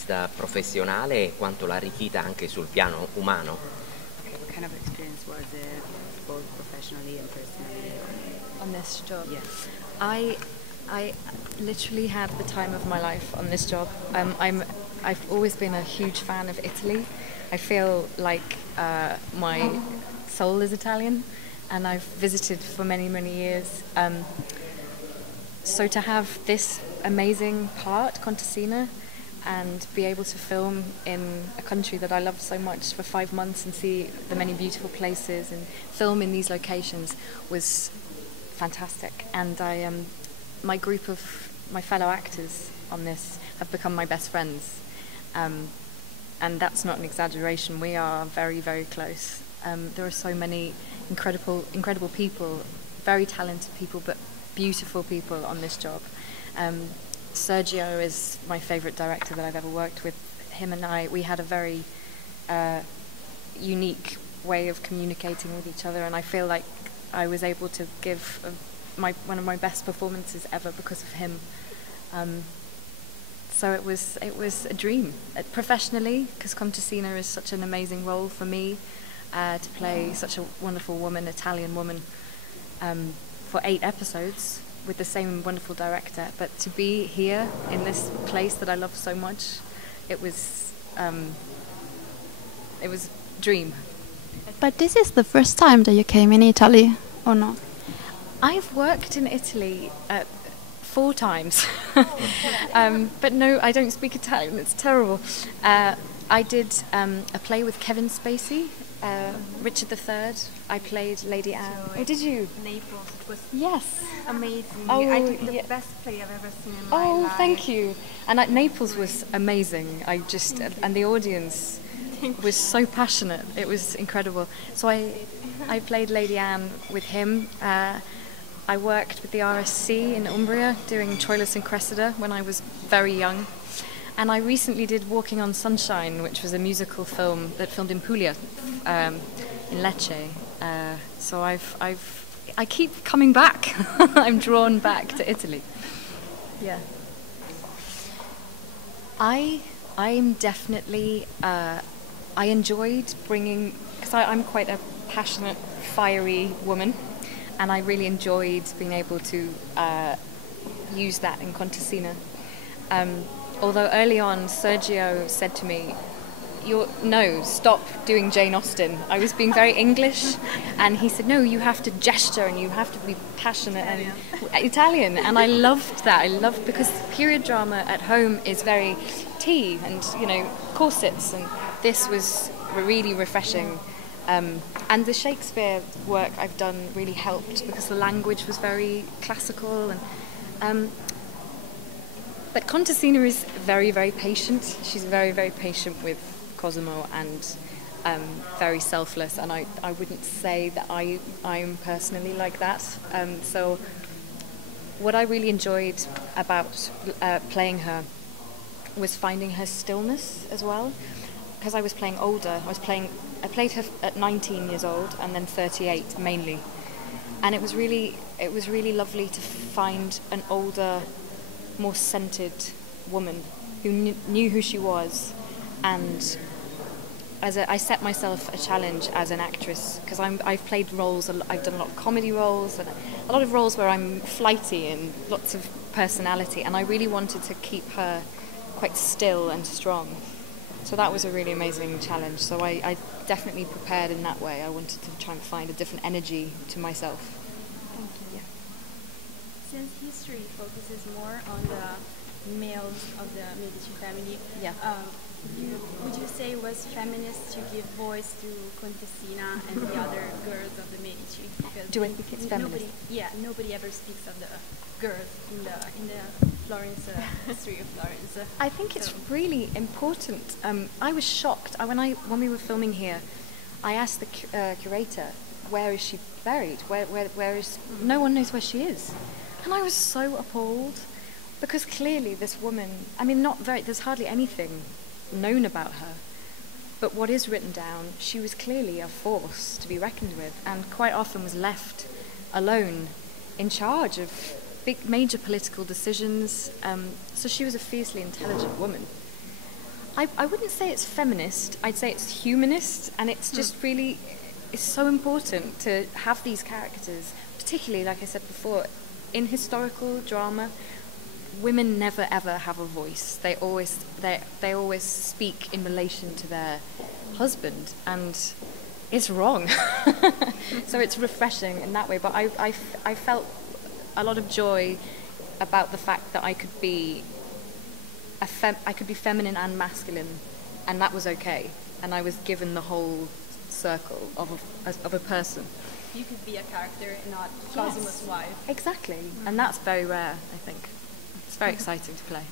vista professionale quanto l'ha arricchita anche sul piano umano? Okay, what kind of experience was it, both professionally and personally? On this job? Yeah. I literally had the time of my life on this job. I've always been a huge fan of Italy. I feel like my soul is Italian, and I've visited for many, many years. So to have this amazing part, Contessina, and be able to film in a country that I love so much for 5 months and see the many beautiful places and film in these locations was fantastic. And my group of my fellow actors on this have become my best friends. And that's not an exaggeration. We are very, very close. There are so many incredible people, very talented people, but beautiful people on this job. Sergio is my favorite director that I've ever worked with. Him and we had a very unique way of communicating with each other, and I feel like I was able to give one of my best performances ever because of him. So it was a dream professionally, because Contessina is such an amazing role for me to play such a wonderful woman, Italian woman, for 8 episodes with the same wonderful director. But to be here in this place that I love so much, it was a dream. But this is the first time that you came in Italy, or not? I've worked in Italy 4 times, but no, I don't speak Italian. It's terrible. I did a play with Kevin Spacey, Richard III. I played Lady Anne. So Did you? Naples. It was Yes. amazing. Oh, I think the yeah. best play I've ever seen in my life. Oh, thank you. And Naples was amazing. And the audience was so passionate. It was incredible. So I played Lady Anne with him. I worked with the RSC in Umbria doing Troilus and Cressida when I was very young. And I recently did Walking on Sunshine, which was a musical film that filmed in Puglia, in Lecce. So I keep coming back. I'm drawn back to Italy. Yeah. I'm definitely, I enjoyed bringing, because I'm quite a passionate, fiery woman, and I really enjoyed being able to use that in Contessina. Although early on, Sergio said to me, no, stop doing Jane Austen. I was being very English, and he said, no, you have to gesture and you have to be passionate and Italian. And I loved that. Because period drama at home is very tea and, corsets, and this was really refreshing. And the Shakespeare work I've done really helped because the language was very classical. But Contessina is very, very patient. She's very, very patient with Cosimo and very selfless. And I wouldn't say that I'm personally like that. So what I really enjoyed about playing her was finding her stillness as well. Because I was playing older. I played her at 19 years old and then 38 mainly. And it was really lovely to find an older, more centered woman who knew who she was. And I set myself a challenge as an actress, because I've played roles, I've done a lot of comedy roles and a lot of roles where I'm flighty and lots of personality, and I really wanted to keep her quite still and strong. So that was a really amazing challenge. So I definitely prepared in that way. I wanted to try and find a different energy to myself. Thank you. Yeah. Since history focuses more on the males of the Medici family, Yeah. would you say it was feminist to give voice to Contessina and the other girls of the Medici? Because Do I think it's feminist? Nobody ever speaks of the girls in the Florence history of Florence. I think it's really important. I was shocked when we were filming here. I asked the curator, "Where is she buried? Where is?" No one knows where she is, and I was so appalled because clearly this woman. I mean, there's hardly anything known about her, but what is written down, she was clearly a force to be reckoned with, and quite often was left alone, in charge of big major political decisions. So she was a fiercely intelligent woman. I wouldn't say it's feminist. I'd say it's humanist, and it's just really, it's so important to have these characters, particularly, like I said before, in historical drama. Women never ever have a voice. They always speak in relation to their husband, and it's wrong. So it's refreshing in that way. But I felt a lot of joy about the fact that I could be feminine and masculine, and that was okay. And I was given the whole circle of a person. You could be a character and not Cosimo's wife. Exactly, and that's very rare, I think. It's very exciting to play.